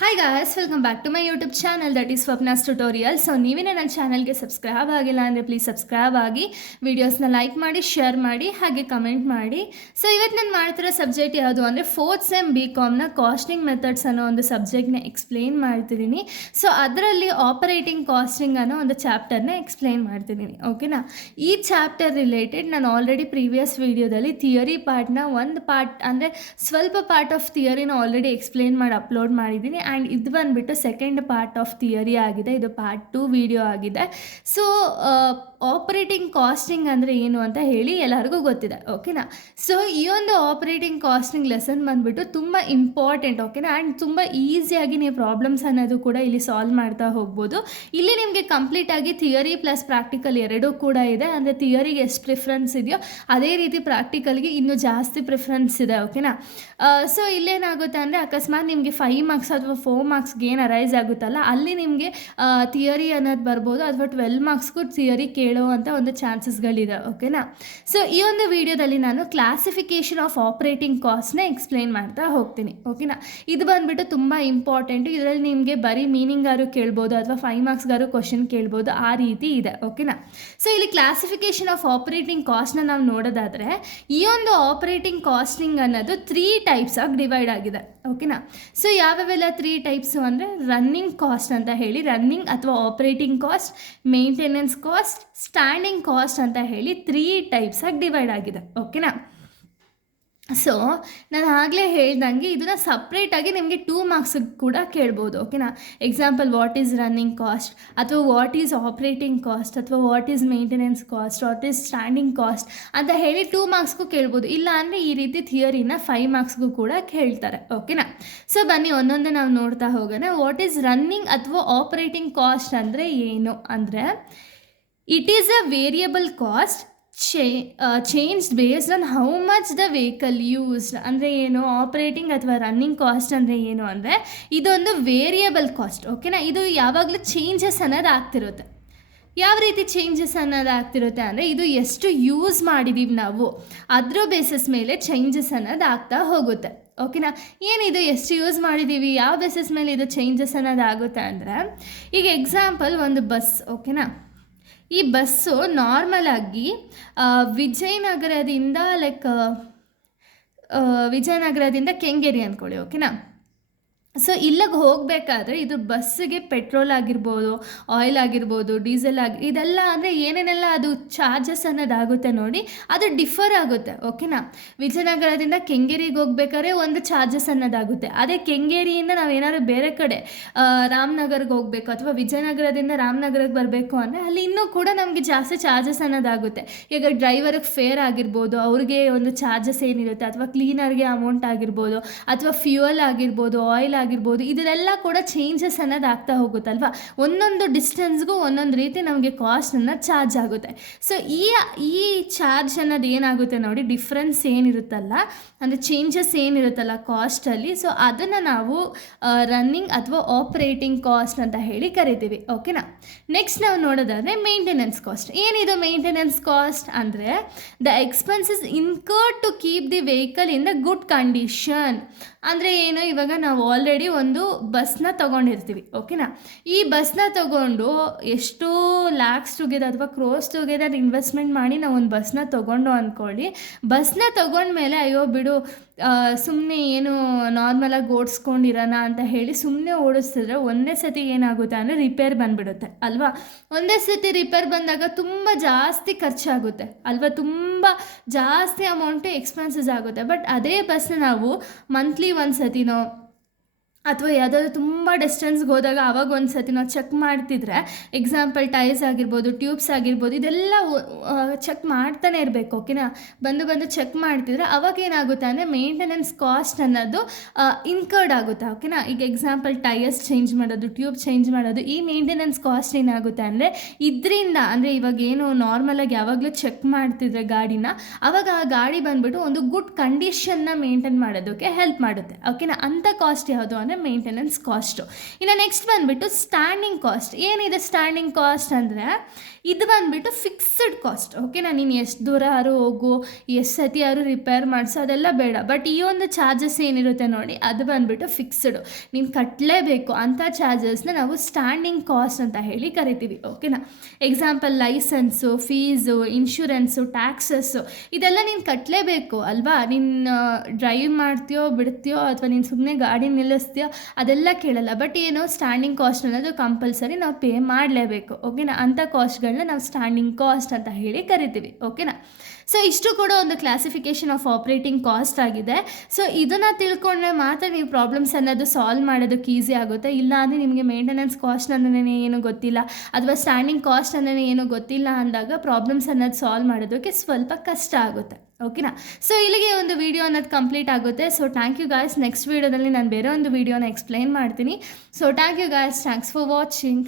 Hi guys, welcome back to my YouTube channel that is Swapna's tutorial. So ನೀವೇನೇ ನನ್ನ ಚಾನಲ್ಗೆ subscribe ಆಗಿಲ್ಲ ಅಂದರೆ ಪ್ಲೀಸ್ ಸಬ್ಸ್ಕ್ರೈಬ್ ಆಗಿ, ವೀಡಿಯೋಸ್ನ ಲೈಕ್ ಮಾಡಿ, ಶೇರ್ ಮಾಡಿ, ಹಾಗೆ ಕಮೆಂಟ್ ಮಾಡಿ. ಸೊ ಇವತ್ತು ನಾನು ಮಾಡ್ತಿರೋ ಸಬ್ಜೆಕ್ಟ್ ಯಾವುದು ಅಂದರೆ ಫೋರ್ತ್ ಸೆಮ್ BComನ ಕಾಸ್ಟಿಂಗ್ ಮೆಥಡ್ಸ್ ಅನ್ನೋ ಒಂದು ಸಬ್ಜೆಕ್ಟ್ನ ಎಕ್ಸ್ಪ್ಲೇನ್ ಮಾಡ್ತಿದ್ದೀನಿ. ಸೊ ಅದರಲ್ಲಿ ಆಪರೇಟಿಂಗ್ ಕಾಸ್ಟಿಂಗ್ ಅನ್ನೋ ಒಂದು ಚಾಪ್ಟರ್ನ ಎಕ್ಸ್ಪ್ಲೇನ್ ಮಾಡ್ತಿದ್ದೀನಿ. ಓಕೆನಾ? ಈ ಚಾಪ್ಟರ್ ರಿಲೇಟೆಡ್ ನಾನು ಆಲ್ರೆಡಿ ಪ್ರೀವಿಯಸ್ ವೀಡಿಯೋದಲ್ಲಿ ಥಿಯರಿ ಪಾರ್ಟ್ನ ಒಂದು ಪಾರ್ಟ್ ಅಂದರೆ ಸ್ವಲ್ಪ ಪಾರ್ಟ್ ಆಫ್ ಥಿಯರಿನ ಆಲ್ರೆಡಿ ಎಕ್ಸ್ಪ್ಲೇನ್ ಮಾಡಿ ಅಪ್ಲೋಡ್ ಮಾಡಿದ್ದೀನಿ. ಆ್ಯಂಡ್ ಇದು ಬಂದುಬಿಟ್ಟು ಸೆಕೆಂಡ್ ಪಾರ್ಟ್ ಆಫ್ ಥಿಯರಿ ಆಗಿದೆ, ಇದು ಪಾರ್ಟ್ 2 ವಿಡಿಯೋ ಆಗಿದೆ. ಸೊ ಆಪರೇಟಿಂಗ್ ಕಾಸ್ಟಿಂಗ್ ಅಂದರೆ ಏನು ಅಂತ ಹೇಳಿ ಎಲ್ಲರಿಗೂ ಗೊತ್ತಿದೆ. ಓಕೆನಾ? ಸೊ ಈ ಒಂದು ಆಪರೇಟಿಂಗ್ ಕಾಸ್ಟಿಂಗ್ ಲೆಸನ್ ಬಂದುಬಿಟ್ಟು ತುಂಬ ಇಂಪಾರ್ಟೆಂಟ್. ಓಕೆನಾ? ಆ್ಯಂಡ್ ತುಂಬ ಈಸಿಯಾಗಿ ನೀವು ಪ್ರಾಬ್ಲಮ್ಸ್ ಅನ್ನೋದು ಕೂಡ ಇಲ್ಲಿ ಸಾಲ್ವ್ ಮಾಡ್ತಾ ಹೋಗ್ಬೋದು. ಇಲ್ಲಿ ನಿಮಗೆ ಕಂಪ್ಲೀಟಾಗಿ ಥಿಯರಿ ಪ್ಲಸ್ ಪ್ರಾಕ್ಟಿಕಲ್ ಎರಡೂ ಕೂಡ ಇದೆ. ಅಂದರೆ ಥಿಯರಿಗೆ ಎಷ್ಟು ಪ್ರಿಫರೆನ್ಸ್ ಇದೆಯೋ ಅದೇ ರೀತಿ ಪ್ರಾಕ್ಟಿಕಲ್ಗೆ ಇನ್ನೂ ಜಾಸ್ತಿ ಪ್ರಿಫರೆನ್ಸ್ ಇದೆ. ಓಕೆನಾ? ಸೊ ಇಲ್ಲೇನಾಗುತ್ತೆ ಅಂದರೆ ಅಕಸ್ಮಾತ್ ನಿಮಗೆ 5 ಮಾರ್ಕ್ಸ್ ಅಥವಾ 4 ಮಾರ್ಕ್ಸ್ಗೆ ಏನು ಅರೈಸ್ ಆಗುತ್ತಲ್ಲ, ಅಲ್ಲಿ ನಿಮಗೆ ಥಿಯರಿ ಅನ್ನೋದು ಬರ್ಬೋದು, ಅಥವಾ 12 ಮಾರ್ಕ್ಸ್ಗೂ ಥಿಯರಿ ಕೇಳೋ ಅಂತ ಒಂದು ಚಾನ್ಸಸ್ಗಳಿದೆ. ಓಕೆನಾ? ಸೊ ಈ ಒಂದು ವಿಡಿಯೋದಲ್ಲಿ ನಾನು ಕ್ಲಾಸಿಫಿಕೇಷನ್ ಆಫ್ ಆಪರೇಟಿಂಗ್ ಕಾಸ್ಟ್ನ ಎಕ್ಸ್ಪ್ಲೇನ್ ಮಾಡ್ತಾ ಹೋಗ್ತೀನಿ. ಓಕೆನಾ? ಇದು ಬಂದುಬಿಟ್ಟು ತುಂಬ ಇಂಪಾರ್ಟೆಂಟು. ಇದರಲ್ಲಿ ನಿಮಗೆ ಬರೀ ಮೀನಿಂಗಾರು ಕೇಳ್ಬೋದು ಅಥವಾ 5 ಮಾರ್ಕ್ಸ್ಗಾರು ಕ್ವಶನ್ ಕೇಳ್ಬೋದು, ಆ ರೀತಿ ಇದೆ. ಓಕೆನಾ? ಸೊ ಇಲ್ಲಿ ಕ್ಲಾಸಿಫಿಕೇಷನ್ ಆಫ್ ಆಪರೇಟಿಂಗ್ ಕಾಸ್ಟ್ನ ನಾವು ನೋಡೋದಾದರೆ, ಈ ಒಂದು ಆಪರೇಟಿಂಗ್ ಕಾಸ್ಟಿಂಗ್ ಅನ್ನೋದು 3 ಟೈಪ್ಸ್ ಆಗಿ ಡಿವೈಡ್ ಆಗಿದೆ. ಓಕೆನಾ? ಸೊ ಯಾವ್ಯಾವೆಲ್ಲ 3 ಟೈಪ್ಸು ಅಂದರೆ ರನ್ನಿಂಗ್ ಕಾಸ್ಟ್ ಅಂತ ಹೇಳಿ, ರನ್ನಿಂಗ್ ಅಥವಾ operating cost, maintenance cost, standing cost ಅಂತ ಹೇಳಿ 3 ಟೈಪ್ಸ್ ಆಗಿ ಡಿವೈಡ್ ಆಗಿದೆ. ಓಕೆನಾ? ಸೊ ನಾನು ಆಗಲೇ ಹೇಳ್ದಂಗೆ ಇದನ್ನು ಸಪ್ರೇಟಾಗಿ ನಿಮಗೆ 2 ಮಾರ್ಕ್ಸಿಗೆ ಕೂಡ ಕೇಳ್ಬೋದು. ಓಕೆನಾ? Example, what is running cost, ಅಥವಾ ವಾಟ್ ಈಸ್ ಆಪ್ರೇಟಿಂಗ್ ಕಾಸ್ಟ್, ಅಥವಾ what is maintenance cost, what is standing cost ಅಂತ ಹೇಳಿ 2 ಮಾರ್ಕ್ಸ್ಗೂ ಕೇಳ್ಬೋದು. ಇಲ್ಲ ಅಂದರೆ ಈ ರೀತಿ ಥಿಯರಿನ 5 ಮಾರ್ಕ್ಸ್ಗೂ ಕೂಡ ಕೇಳ್ತಾರೆ. ಓಕೆನಾ? ಸೊ ಬನ್ನಿ ಒಂದೊಂದೇ ನಾವು ನೋಡ್ತಾ ಹೋಗೋಣ. ವಾಟ್ ಈಸ್ ರನ್ನಿಂಗ್ ಅಥವಾ ಆಪ್ರೇಟಿಂಗ್ ಕಾಸ್ಟ್ ಅಂದರೆ ಏನು ಅಂದರೆ, it is a variable cost changed based on how much the vehicle used. ಅಂದರೆ ಏನು? ಆಪ್ರೇಟಿಂಗ್ ಅಥವಾ ರನ್ನಿಂಗ್ ಕಾಸ್ಟ್ ಅಂದರೆ ಏನು ಅಂದರೆ, ಇದೊಂದು ವೇರಿಯಬಲ್ ಕಾಸ್ಟ್. ಓಕೆನಾ? ಇದು ಯಾವಾಗಲೂ ಚೇಂಜಸ್ ಅನ್ನೋದು ಆಗ್ತಿರುತ್ತೆ. ಯಾವ ರೀತಿ ಚೇಂಜಸ್ ಅನ್ನೋದು ಆಗ್ತಿರುತ್ತೆ ಅಂದರೆ, ಇದು ಎಷ್ಟು ಯೂಸ್ ಮಾಡಿದ್ದೀವಿ ನಾವು ಅದ್ರ ಬೇಸಿಸ್ ಮೇಲೆ ಚೇಂಜಸ್ ಅನ್ನೋದು ಆಗ್ತಾ ಹೋಗುತ್ತೆ. ಓಕೆನಾ? ಏನಿದು ಎಷ್ಟು ಯೂಸ್ ಮಾಡಿದ್ದೀವಿ, ಯಾವ ಬೇಸಿಸ್ ಮೇಲೆ ಇದು ಚೇಂಜಸ್ ಅನ್ನೋದು ಆಗುತ್ತೆ ಅಂದರೆ, ಈಗ ಎಕ್ಸಾಂಪಲ್ ಒಂದು ಬಸ್. ಓಕೆನಾ? ಈ ಬಸ್ಸು ನಾರ್ಮಲಾಗಿ ವಿಜಯನಗರದಿಂದ ಕೆಂಗೇರಿ ಅಂದ್ಕೊಳ್ಳಿ. ಓಕೆನಾ? ಸೊ ಇಲ್ಲಿಗೆ ಹೋಗಬೇಕಾದ್ರೆ ಇದು ಬಸ್ಸಿಗೆ ಪೆಟ್ರೋಲ್ ಆಗಿರ್ಬೋದು, ಆಯಿಲ್ ಆಗಿರ್ಬೋದು, ಡೀಸೆಲ್ ಇದೆಲ್ಲ ಅಂದರೆ ಏನೇನೆಲ್ಲ ಅದು ಚಾರ್ಜಸ್ ಅನ್ನೋದಾಗುತ್ತೆ ನೋಡಿ, ಅದು ಡಿಫರ್ ಆಗುತ್ತೆ. ಓಕೆನಾ? ವಿಜಯನಗರದಿಂದ ಕೆಂಗೇರಿಗೆ ಹೋಗ್ಬೇಕಾದ್ರೆ ಒಂದು ಚಾರ್ಜಸ್ ಅನ್ನೋದಾಗುತ್ತೆ. ಅದೇ ಕೆಂಗೇರಿಯಿಂದ ನಾವೇನಾದ್ರು ಬೇರೆ ಕಡೆ ರಾಮನಗರ್ಗೆ ಹೋಗಬೇಕು ಅಥವಾ ವಿಜಯನಗರದಿಂದ ರಾಮನಗರಕ್ಕೆ ಬರಬೇಕು ಅಂದರೆ ಅಲ್ಲಿ ಇನ್ನೂ ಕೂಡ ನಮಗೆ ಜಾಸ್ತಿ ಚಾರ್ಜಸ್ ಅನ್ನೋದಾಗುತ್ತೆ. ಈಗ ಡ್ರೈವರ್ಗೆ ಫೇರ್ ಆಗಿರ್ಬೋದು, ಅವ್ರಿಗೆ ಒಂದು ಚಾರ್ಜಸ್ ಏನಿರುತ್ತೆ, ಅಥವಾ ಕ್ಲೀನರ್ಗೆ ಅಮೌಂಟ್ ಆಗಿರ್ಬೋದು, ಅಥವಾ ಫ್ಯೂಯಲ್ ಆಗಿರ್ಬೋದು, ಆಯಿಲ್ ಆಗಿರ್ಬೋದು, ಇದೆಲ್ಲ ಕೂಡ ಚೇಂಜಸ್ ಅನ್ನೋದು ಆಗ್ತಾ ಹೋಗುತ್ತಲ್ವ. ಒಂದೊಂದು ಡಿಸ್ಟೆನ್ಸ್ಗೂ ಒಂದೊಂದು ರೀತಿ ನಮಗೆ ಕಾಸ್ಟ್ ಅನ್ನೋದು ಚಾರ್ಜ್ ಆಗುತ್ತೆ. ಸೊ ಈ ಚಾರ್ಜ್ ಅನ್ನೋದು ಏನಾಗುತ್ತೆ ನೋಡಿ, ಡಿಫ್ರೆನ್ಸ್ ಏನಿರುತ್ತಲ್ಲ, ಅಂದರೆ ಚೇಂಜಸ್ ಏನಿರುತ್ತಲ್ಲ ಕಾಸ್ಟಲ್ಲಿ, ಸೊ ಅದನ್ನು ನಾವು ರನ್ನಿಂಗ್ ಅಥವಾ ಆಪರೇಟಿಂಗ್ ಕಾಸ್ಟ್ ಅಂತ ಹೇಳಿ ಕರಿತೀವಿ. ಓಕೆನಾ? ನೆಕ್ಸ್ಟ್ ನಾವು ನೋಡೋದಾದರೆ ಮೇಂಟೆನೆನ್ಸ್ ಕಾಸ್ಟ್. ಏನಿದು ಮೇಂಟೆನೆನ್ಸ್ ಕಾಸ್ಟ್ ಅಂದರೆ, the expenses incurred to keep the vehicle in the good condition. ಅಂದರೆ ಏನು, ಇವಾಗ ನಾವು ಆಲ್ರೆಡಿ ಒಂದು ಬಸ್ನ ತೊಗೊಂಡಿರ್ತೀವಿ. ಓಕೆನಾ? ಈ ಬಸ್ನ ತೊಗೊಂಡು ಎಷ್ಟೋ ಲ್ಯಾಕ್ಸ್ ಟುಗೆದರ್ ಅಥವಾ ಕ್ರೋಸ್ ಟುಗೆದರ್ ಇನ್ವೆಸ್ಟ್ಮೆಂಟ್ ಮಾಡಿ ನಾವು ಒಂದು ಬಸ್ನ ತೊಗೊಂಡು ಅಂದ್ಕೊಳ್ಳಿ. ಬಸ್ನ ತೊಗೊಂಡ್ಮೇಲೆ ಅಯ್ಯೋ ಬಿಡು, ಸುಮ್ಮನೆ ಏನು ನಾರ್ಮಲಾಗಿ ಓಡಿಸ್ಕೊಂಡಿರೋಣ ಅಂತ ಹೇಳಿ ಸುಮ್ಮನೆ ಓಡಿಸ್ತಿದ್ರೆ ಒಂದೇ ಸತಿ ಏನಾಗುತ್ತೆ ಅಂದರೆ ರಿಪೇರ್ ಬಂದುಬಿಡುತ್ತೆ ಅಲ್ವಾ. ಒಂದೇ ಸತಿ ರಿಪೇರ್ ಬಂದಾಗ ತುಂಬ ಜಾಸ್ತಿ ಖರ್ಚಾಗುತ್ತೆ ಅಲ್ವಾ, ತುಂಬ ಜಾಸ್ತಿ ಅಮೌಂಟು ಎಕ್ಸ್ಪೆನ್ಸಸ್ ಆಗುತ್ತೆ. ಬಟ್ ಅದೇ ಬಸ್ನ ನಾವು ಮಂತ್ಲಿ ಒಂದು ಸತಿನೋ ಅಥವಾ ಯಾವುದಾದ್ರು ತುಂಬ ಡಿಸ್ಟೆನ್ಸ್ಗೆ ಹೋದಾಗ ಆವಾಗ ಒಂದು ಸತಿ ನಾವು ಚೆಕ್ ಮಾಡ್ತಿದ್ರೆ, ಎಕ್ಸಾಂಪಲ್ ಟೈರ್ಸ್ ಆಗಿರ್ಬೋದು, ಟ್ಯೂಬ್ಸ್ ಆಗಿರ್ಬೋದು, ಇದೆಲ್ಲ ಚೆಕ್ ಮಾಡ್ತಾನೆ ಇರಬೇಕು. ಓಕೆನಾ? ಬಂದು ಚೆಕ್ ಮಾಡ್ತಿದ್ರೆ ಅವಾಗ ಏನಾಗುತ್ತೆ ಅಂದರೆ ಮೇಂಟೆನೆನ್ಸ್ ಕಾಸ್ಟ್ ಅನ್ನೋದು ಇನ್ಕರ್ಡ್ ಆಗುತ್ತೆ. ಓಕೆನಾ? ಈಗ ಎಕ್ಸಾಂಪಲ್ ಟೈರ್ಸ್ ಚೇಂಜ್ ಮಾಡೋದು, ಟ್ಯೂಬ್ ಚೇಂಜ್ ಮಾಡೋದು, ಈ ಮೇಂಟೆನೆನ್ಸ್ ಕಾಸ್ಟ್ ಏನಾಗುತ್ತೆ ಅಂದರೆ ಇದರಿಂದ, ಅಂದರೆ ಇವಾಗ ಏನು ನಾರ್ಮಲಾಗಿ ಯಾವಾಗಲೂ ಚೆಕ್ ಮಾಡ್ತಿದ್ರೆ ಗಾಡಿನ, ಆವಾಗ ಆ ಗಾಡಿ ಬಂದುಬಿಟ್ಟು ಒಂದು ಗುಡ್ ಕಂಡೀಷನ್ನ ಮೇಂಟೈನ್ ಮಾಡೋದಕ್ಕೆ ಹೆಲ್ಪ್ ಮಾಡುತ್ತೆ. ಓಕೆನಾ? ಅಂಥ ಕಾಸ್ಟ್ ಯಾವುದು ಅಂದರೆ ಮೇಂಟೆನೆನ್ಸ್ ಕಾಸ್ಟು. ಇನ್ನು ನೆಕ್ಸ್ಟ್ ಬಂದುಬಿಟ್ಟು ಸ್ಟ್ಯಾಂಡಿಂಗ್ ಕಾಸ್ಟ್. ಏನಿದೆ ಸ್ಟ್ಯಾಂಡಿಂಗ್ ಕಾಸ್ಟ್ ಅಂದರೆ ಇದು ಬಂದುಬಿಟ್ಟು ಫಿಕ್ಸ್ಡ್ ಕಾಸ್ಟ್. ಓಕೆನಾ, ನೀನು ಎಷ್ಟು ದೂರ ಯಾರು ಹೋಗು, ಎಷ್ಟು ಸತಿ ಯಾರು ರಿಪೇರ್ ಮಾಡಿಸೋ ಅದೆಲ್ಲ ಬೇಡ. ಬಟ್ ಈ ಒಂದು ಚಾರ್ಜಸ್ ಏನಿರುತ್ತೆ ನೋಡಿ, ಅದು ಬಂದುಬಿಟ್ಟು ಫಿಕ್ಸ್ಡು, ನೀನು ಕಟ್ಟಲೇಬೇಕು. ಅಂಥ ಚಾರ್ಜಸ್ನ ನಾವು ಸ್ಟ್ಯಾಂಡಿಂಗ್ ಕಾಸ್ಟ್ ಅಂತ ಹೇಳಿ ಕರಿತೀವಿ. ಓಕೆನಾ, example licence, fees, insurance, taxes ಇದೆಲ್ಲ ನೀನು ಕಟ್ಟಲೇಬೇಕು ಅಲ್ವಾ. ನೀನು ಡ್ರೈವ್ ಮಾಡ್ತೀಯೋ ಬಿಡ್ತೀಯೋ ಅಥವಾ ನೀನು ಸುಮ್ಮನೆ ಗಾಡಿ ನಿಲ್ಲಿಸ್ತೀಯೋ ಅದೆಲ್ಲ ಕೇಳಲ್ಲ. ಬಟ್ ಏನು ಸ್ಟ್ಯಾಂಡಿಂಗ್ ಕಾಸ್ಟ್ ಅನ್ನೋದು ಕಂಪಲ್ಸರಿ ನಾವು ಪೇ ಮಾಡಲೇಬೇಕು. ಓಕೆನಾ, ಅಂಥ ಕಾಸ್ಟ್ಗಳನ್ನ ನಾವು ಸ್ಟ್ಯಾಂಡಿಂಗ್ ಕಾಸ್ಟ್ ಅಂತ ಹೇಳಿ ಕರಿತೀವಿ. ಓಕೆನಾ, ಸೊ ಇಷ್ಟು ಕೂಡ ಒಂದು ಕ್ಲಾಸಿಫಿಕೇಷನ್ ಆಫ್ ಆಪ್ರೇಟಿಂಗ್ ಕಾಸ್ಟ್ ಆಗಿದೆ. ಸೊ ಇದನ್ನು ತಿಳ್ಕೊಂಡ್ರೆ ಮಾತ್ರ ನೀವು ಪ್ರಾಬ್ಲಮ್ಸ್ ಅನ್ನೋದು ಸಾಲ್ವ್ ಮಾಡೋದಕ್ಕೆ ಈಸಿ ಆಗುತ್ತೆ. ಇಲ್ಲ ಅಂದರೆ ನಿಮಗೆ ಮೇಂಟೆನೆನ್ಸ್ ಕಾಸ್ಟ್ ಅನ್ನೋದೇ ಏನು ಗೊತ್ತಿಲ್ಲ ಅಥವಾ ಸ್ಟ್ಯಾಂಡಿಂಗ್ ಕಾಸ್ಟ್ ಅನ್ನೋದೇ ಏನು ಗೊತ್ತಿಲ್ಲ ಅಂದಾಗ ಪ್ರಾಬ್ಲಮ್ಸ್ ಅನ್ನೋದು ಸಾಲ್ವ್ ಮಾಡೋದಕ್ಕೆ ಸ್ವಲ್ಪ ಕಷ್ಟ ಆಗುತ್ತೆ. ಓಕೆನಾ, ಸೊ ಇಲ್ಲಿಗೆ ಒಂದು ವಿಡಿಯೋ ಅನ್ನೋದು ಕಂಪ್ಲೀಟ್ ಆಗುತ್ತೆ. So thank you guys. Next ವೀಡಿಯೋದಲ್ಲಿ ನಾನು ಬೇರೆ ಒಂದು ವಿಡಿಯೋನ ಎಕ್ಸ್ಪ್ಲೈನ್ ಮಾಡ್ತೀನಿ. So thank you guys, thanks for watching.